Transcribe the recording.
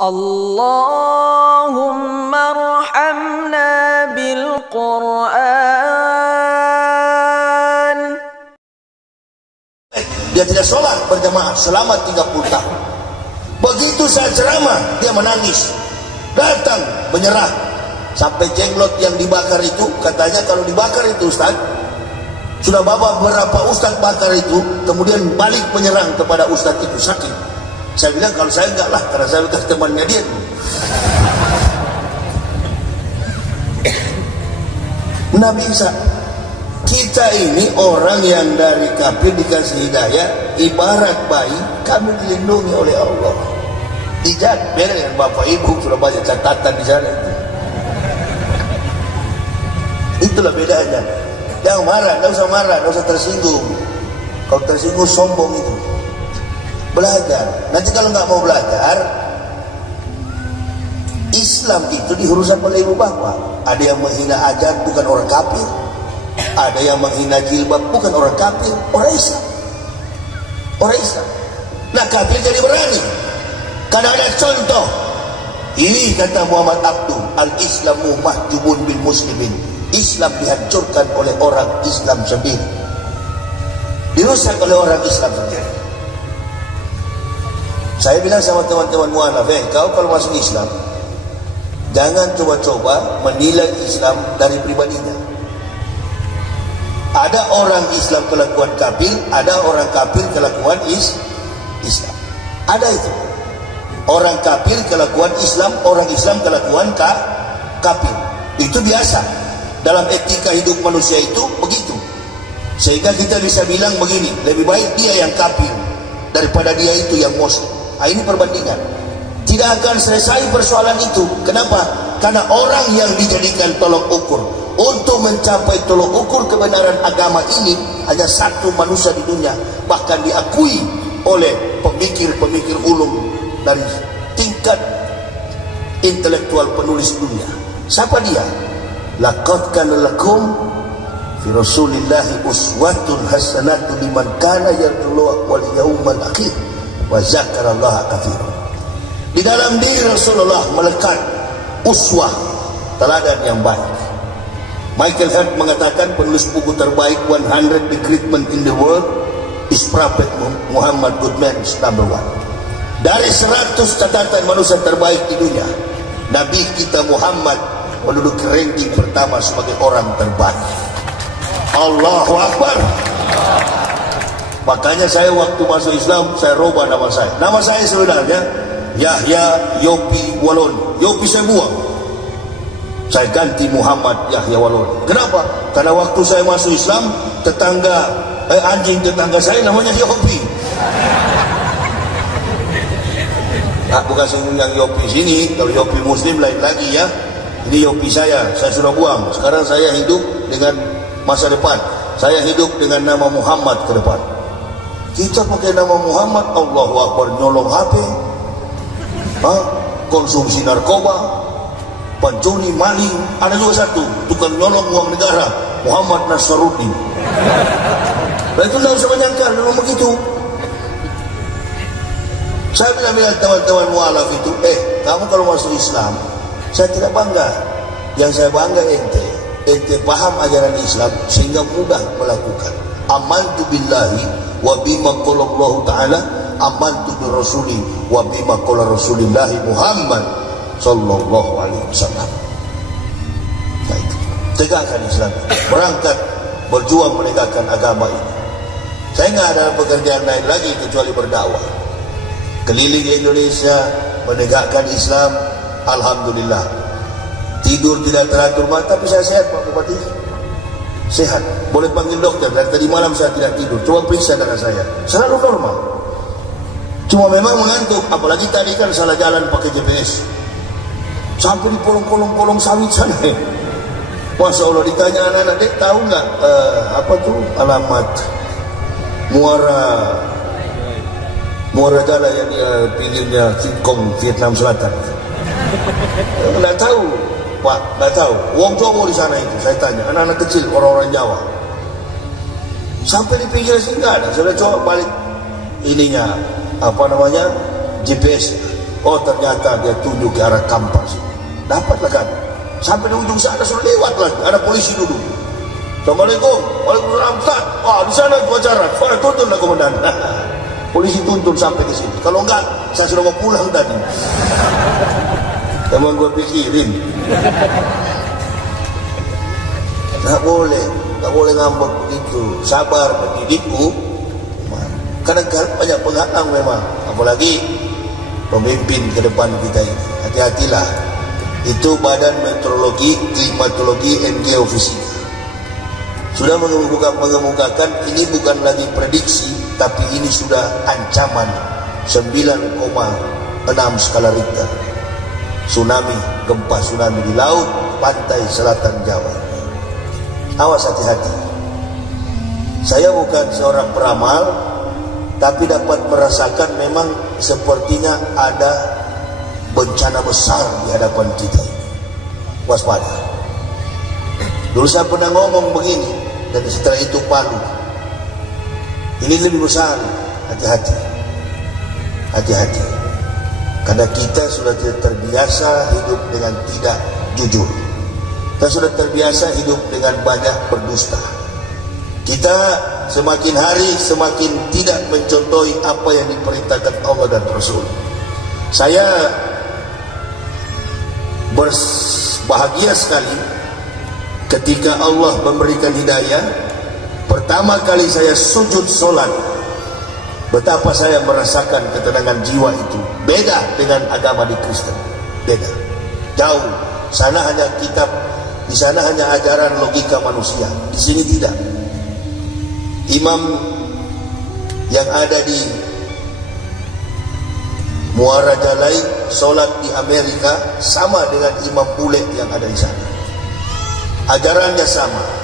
Allahumma arhamna bil Quran. Dia tidak sholat berjamaah selama 30 tahun. Begitu saya ceramah, dia menangis, datang menyerah. Sampai jenglot yang dibakar itu, katanya kalau dibakar itu Ustaz, sudah bawa beberapa Ustaz bakar itu, kemudian balik menyerang kepada Ustaz itu, sakit. Saya bilang kalau saya enggak lah, karena saya bekas temannya dia. Nabi Isa, kita ini orang yang dari kafir dikasih hidayah, ibarat bayi, kami dilindungi oleh Allah. Dijaga dengan bapak ibu sudah banyak catatan di sana itu. Itulah bedanya. Jangan marah, tidak usah marah, tidak usah tersinggung. Kalau tersinggung sombong itu. Belajar. Nanti kalau nggak mau belajar, Islam itu diurusan oleh ibu bapak. Ada yang menghina ajar bukan orang kafir. Ada yang menghina jilbab bukan orang kafir, orang Islam. Orang Islam. Nah kafir jadi berani. Karena ada contoh. Ini kata Muhammad Abduh, al-Islamu mahjubun bil muslimin. Islam dihancurkan oleh orang Islam sendiri, dirusak oleh orang Islam sendiri. Saya bilang sama teman-teman mualaf, kau kalau masuk Islam jangan coba-coba menilai Islam dari pribadinya. Ada orang Islam kelakuan kafir, ada orang kafir kelakuan Islam. Ada itu. Orang kafir kelakuan Islam, orang Islam kelakuan kafir. Itu biasa. Dalam etika hidup manusia itu begitu. Sehingga kita bisa bilang begini, lebih baik dia yang kafir daripada dia itu yang muslim. Nah, ini perbandingan. Tidak akan selesai persoalan itu. Kenapa? Karena orang yang dijadikan tolok ukur untuk mencapai tolok ukur kebenaran agama ini hanya satu manusia di dunia, bahkan diakui oleh pemikir-pemikir ulum dari tingkat intelektual penulis dunia. Siapa dia? Laqad kana lakum fi Rasulillahi uswatun hasanatun liman kana yarjullaha wal yawmal akhir wa dzakarallaha katsiran. Di dalam diri Rasulullah melekat uswah, teladan yang baik. Michael Hart mengatakan penulis buku terbaik 100 Recruitment in the World is Prophet Muhammad Goodman is number 1. Dari 100 catatan manusia terbaik di dunia, Nabi kita Muhammad menduduki ranking pertama sebagai orang terbaik. Allahu Akbar. Makanya saya waktu masuk Islam, saya rubah nama saya. Nama saya sebenarnya Yahya Yopi Walon. Yopi saya buang, saya ganti Muhammad Yahya Walon. Kenapa? Karena waktu saya masuk Islam, anjing tetangga saya namanya Yopi. Nah, bukan yang Yopi sini. Kalau Yopi Muslim lain lagi ya. Ini Yopi saya sudah buang. Sekarang saya hidup dengan masa depan. Saya hidup dengan nama Muhammad ke depan. Kita pakai nama Muhammad, Allahu Akbar, nyolong HP, konsumsi narkoba, pencuri, maling. Ada juga satu, tukang nyolong uang negara, Muhammad Nasruddin. Nah itu tidak usah menyangka memang begitu. Saya bilang teman-teman mualaf itu, kamu kalau masuk Islam, saya tidak bangga. Yang saya bangga ente paham ajaran Islam sehingga mudah melakukan. Amantu billahi wa bima qala Allah taala, amantu bi rasuli wa bima qala Rasulullah Muhammad sallallahu alaihi wasallam. Baik. Tegakkan Islam. Berangkat berjuang menegakkan agama ini. Saya enggak ada pekerjaan lain lagi kecuali berdakwah. Keliling Indonesia menegakkan Islam. Alhamdulillah. Tidur tidak teratur, tapi saya sehat Pak Bupati. Sehat. Boleh panggil dokter. Dari tadi malam saya tidak tidur. Coba periksa darah saya. Selalu normal. Cuma memang mengantuk. Apalagi tadi kan salah jalan pakai GPS. Sampai di kolong-kolong sawit sana. Masya Allah, ditanya anak-anak, dek tahu nggak apa tuh alamat Muara Jala yang dia pilihnya Kong Vietnam Selatan. Nggak tahu Pak, nggak tahu. Wong Jowo di sana itu, saya tanya anak-anak kecil, orang-orang Jawa. Sampai di pinggir sini nggak ada. Saya coba balik ininya, apa namanya, GPS. Oh ternyata dia tunjuk ke arah kampas. Dapatlah kan. Sampai di ujung sana sudah lewat lagi. Ada polisi dulu. Assalamualaikum. Waalaikumsalam. Ustaz. Wah di sana itu acara. Suara tuntunlah komandan. Polisi tuntun sampai ke situ. Kalau enggak, saya sudah mau pulang tadi. Emang gue pikirin. Nggak boleh ngambek begitu. Sabar pendidikku. Karena banyak penghalang memang. Apalagi pemimpin ke depan kita ini. Hati-hatilah. Itu Badan Meteorologi, Klimatologi, and Geofisika sudah mengemukakan ini bukan lagi prediksi, tapi ini sudah ancaman 9,6 skala Richter. Tsunami, gempa tsunami di laut pantai selatan Jawa. Awas, hati-hati. Saya bukan seorang peramal, tapi dapat merasakan memang sepertinya ada bencana besar di hadapan kita. Waspada. Dulu saya pernah ngomong begini, dan setelah itu Palu. Ini lebih besar. Hati-hati. Hati-hati. Karena kita sudah tidak terbiasa hidup dengan tidak jujur. Kita sudah terbiasa hidup dengan banyak berdusta. Kita semakin hari semakin tidak mencontohi apa yang diperintahkan Allah dan Rasul. Saya berbahagia sekali ketika Allah memberikan hidayah. Pertama kali saya sujud solat, betapa saya merasakan ketenangan jiwa itu. Beda dengan agama di Kristen. Beda. Jauh. Sana hanya kitab, di sana hanya ajaran logika manusia. Di sini tidak. Imam yang ada di Muara Jalai solat di Amerika sama dengan imam bule yang ada di sana. Ajarannya sama.